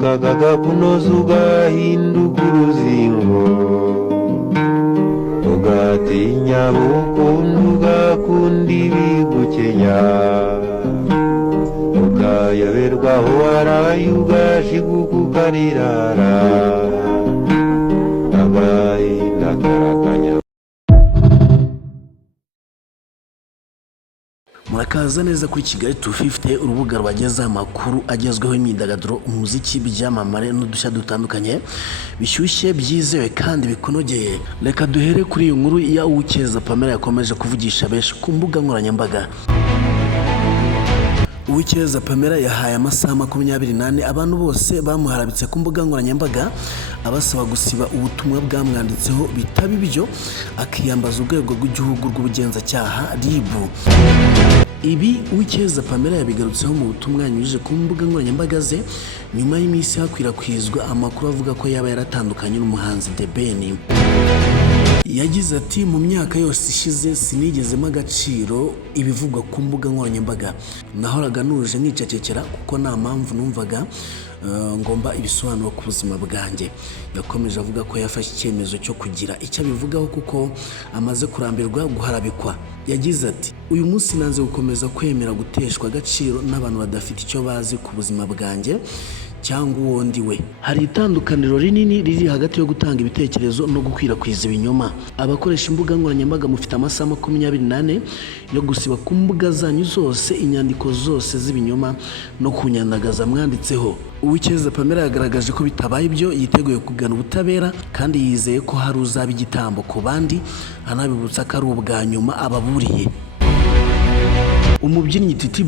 kagaga kunoza ugahinduka uruzingo ugatinya bukundu ugakunda ibigukenya ukayoberwa aho waraye ugashiguka ukarirara agahinda karakanya. Murakaza neza kuri Kigali 250 urubuga rwagezaho amakuru agezweho imyidagaduro umuziki byamamare n'udushya dutandukanye bishyushye byizewe kandi bikonogeye. Reka duhere kuri iyi nkuru ya Uwicyeza Pamella yakomeje kuvugisha benshi ku mbuga nkoranyambaga. Uwicyeza Pamella yahaye amasaha 24 abantu bose bamuharabitse ku mbuga nkoranyambaga abasaba gusiba ubutumwa bwamwanditseho bitaba ibyo akiyambaza urwego rw'igihugu rw'ubugenzacyaha RIB. Ibi Uwicyeza Pamella yabigarutseho mu butumwa yanyujije ku mbuga nkoranyambaga ze nyuma y'iminsi hakwirakwizwa amakuru avuga ko yaba yaratandukanye n'umuhanzi The Ben. Yagize ati mu myaka yose ishize sinigezemo agaciro ibivugwa ku mbuga nkoranyambaga, nahoraga nuje nicecekera kuko nta mpamvu numvaga ngomba ibisobanuro ku buzima bwanjye. Yakomeje avuga ko yafashe icyemezo cyo kugira icyo abivugaho kuko amaze kurambirwa guharabikwa. Yagize ati uyu munsi nanze gukomeza kwemera guteshwa agaciro n'abantu badafite icyo bazi ku buzima bwanjye cyangwa uwo ndi we. Hari itandukaniro rinini riri hagati yo gutanga ibitekerezo no gukwirakwiza ibinyoma. Abakoresha imbuga nkoranyambaga mufite amasaha 24 yo gusiba ku mbuga zanyu zose inyandiko zose z'ibinyoma no kunyandagaza mwanditseho. Uwicyeza Pamella yagaragaje ko bitabaye ibyo yiteguye kugana ubutabera kandi yizeye ko hari uzaba igitambo ku bandi, anabibutsa ko ari ubwa nyuma ababuriye. Umubyinnyi Titi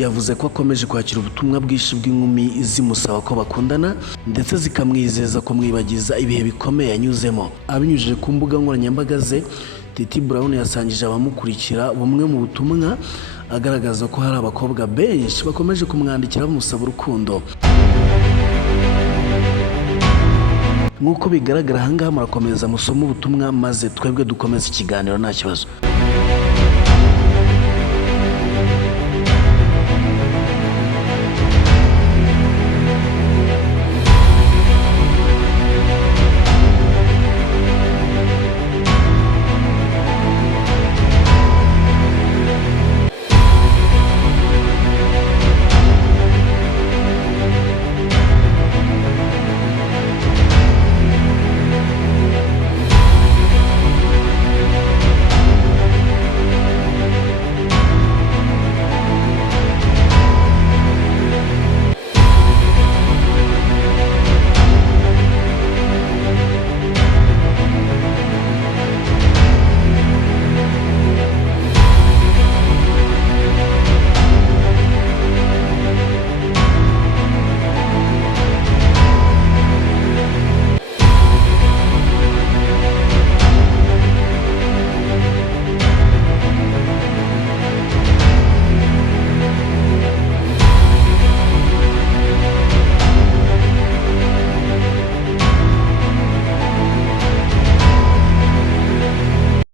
yavuze ko akomeje kwakira ubutumwa bwinshi bw'inkumi zimusaba ko bakundana ndetse zikamwizeza ko mwibagiza ibihe bikomeye yanyuzemo. Abinyujije ku mbuga nkoranyambaga ze, Titi yasangije abamukurikira bumwe mu butumwa agaragaza ko hari abakobwa benshi bakomeje kumwandikira bamusaba urukundo. Nk'uko bigaragara ahangaha murakomeza musoma ubutumwa maze twebwe dukomeza ikiganiro nta kibazo.